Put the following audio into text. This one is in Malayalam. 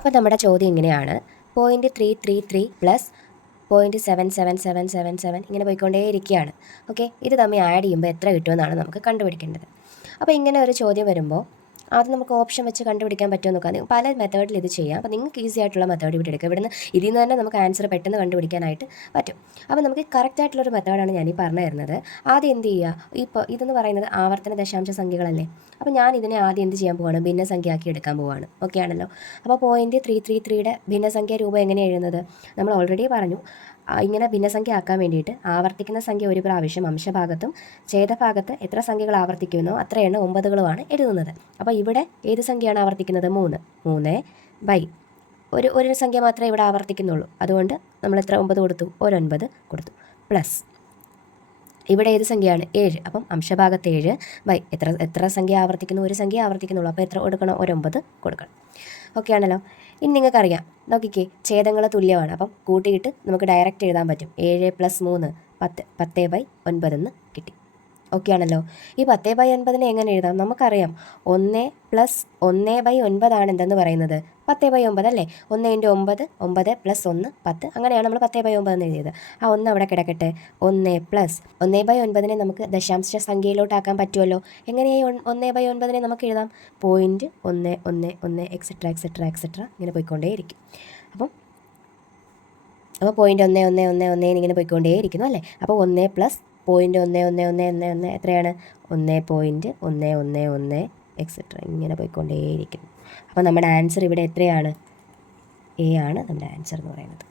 അപ്പോൾ നമ്മുടെ ചോദ്യം ഇങ്ങനെയാണ്, 0.333 പ്ലസ് 0.77777 ഇങ്ങനെ പോയിക്കൊണ്ടേയിരിക്കുകയാണ്. ഓക്കെ, ഇത് തമ്മിൽ ആഡ് ചെയ്യുമ്പോൾ എത്ര കിട്ടുമെന്നാണ് നമുക്ക് കണ്ടുപിടിക്കേണ്ടത്. അപ്പോൾ ഇങ്ങനെ ഒരു ചോദ്യം വരുമ്പോൾ ആദ്യം നമുക്ക് ഓപ്ഷൻ വെച്ച് കണ്ടുപിടിക്കാൻ പറ്റുമോ നോക്കാം. പല മെത്തേഡിൽ ഇത് ചെയ്യാം. അപ്പോൾ നിങ്ങൾക്ക് ഈസി ആയിട്ടുള്ള മെത്തേഡ് ഇവിടെ എടുക്കുക. ഇവിടുന്ന് ഇതിൽ നിന്ന് തന്നെ നമുക്ക് ആൻസർ പെട്ടെന്ന് കണ്ടുപിടിക്കാനായിട്ട് പറ്റും. അപ്പോൾ നമുക്ക് കറക്റ്റ് ആയിട്ടുള്ളൊരു മെത്തേഡാണ് ഞാൻ ഈ പറഞ്ഞു തരുന്നത്. ആദ്യം എന്ത് ചെയ്യുക, ഇപ്പോൾ ഇതെന്ന് പറയുന്നത് ആവർത്തന ദശാംശ സംഖ്യകളല്ലേ. അപ്പോൾ ഞാൻ ഇതിനെ ആദ്യം എന്ത് ചെയ്യാൻ പോവാണ്, ഭിന്നസംഖ്യയാക്കി എടുക്കാൻ പോവാണ്. ഓക്കെ ആണല്ലോ. അപ്പോൾ 0.333യുടെ ഭിന്നസംഖ്യ രൂപം എങ്ങനെയാണ് എഴുതുന്നത്, നമ്മൾ ഓൾറെഡി പറഞ്ഞു. ഇങ്ങനെ ഭിന്നസംഖ്യ ആക്കാൻ വേണ്ടിയിട്ട് ആവർത്തിക്കുന്ന സംഖ്യ ഒരു പ്രാവശ്യം അംശഭാഗത്തും ഛേദഭാഗത്ത് എത്ര സംഖ്യകൾ ആവർത്തിക്കുമെന്നോ അത്ര എണ്ണം 9കളുമാണ് എഴുതുന്നത്. അപ്പോൾ ഇവിടെ ഏത് സംഖ്യയാണ് ആവർത്തിക്കുന്നത്, 3 ബൈ ഒരു സംഖ്യ മാത്രമേ ഇവിടെ ആവർത്തിക്കുന്നുള്ളൂ. അതുകൊണ്ട് നമ്മൾ എത്ര 9 കൊടുത്തു, ഒരു 9 കൊടുത്തു. പ്ലസ് ഇവിടെ ഏത് സംഖ്യയാണ്, 7. അപ്പം അംശഭാഗത്ത് 7 ബൈ എത്ര സംഖ്യ ആവർത്തിക്കുന്നു, ഒരു സംഖ്യ ആവർത്തിക്കുന്നുള്ളൂ. അപ്പോൾ എത്ര കൊടുക്കണം, ഒരു 9 കൊടുക്കണം. ഓക്കെ ആണല്ലോ. ഇനി നിങ്ങൾക്കറിയാം, നോക്കിക്കേ, ഛേദങ്ങൾ തുല്യമാണ്. അപ്പം കൂട്ടിയിട്ട് നമുക്ക് ഡയറക്റ്റ് എഴുതാൻ പറ്റും. 7 + 3 10, 10/9 എന്ന് കിട്ടി. ഓക്കെ ആണല്ലോ. ഈ 10/9 എങ്ങനെ എഴുതാം, നമുക്കറിയാം 1 + 1/9 ആണ് എന്തെന്ന് പറയുന്നത്, 10/9 അല്ലേ. 1 × 9, 9 + 1 10. അങ്ങനെയാണ് നമ്മൾ 10/9 എന്ന് എഴുതിയത്. ആ 1 അവിടെ കിടക്കട്ടെ. 1 + 1/9 നമുക്ക് ദശാംശ സംഖ്യയിലോട്ടാക്കാൻ പറ്റുമല്ലോ. എങ്ങനെയാണ് 1/9 നമുക്ക് എഴുതാം, 0.111 എക്സെട്ര ഇങ്ങനെ പോയിക്കൊണ്ടേയിരിക്കും. അപ്പോൾ 0.1111 ഇങ്ങനെ പോയിക്കൊണ്ടേയിരിക്കുന്നു അല്ലേ. അപ്പോൾ 1 + 0.1111 എത്രയാണ്, 1.111 എക്സെട്ര ഇങ്ങനെ പോയിക്കൊണ്ടേയിരിക്കുന്നു. അപ്പോൾ നമ്മുടെ ആൻസർ ഇവിടെ എത്രയാണ്, എ ആണ് നമ്മുടെ ആൻസർ എന്ന് പറയുന്നത്.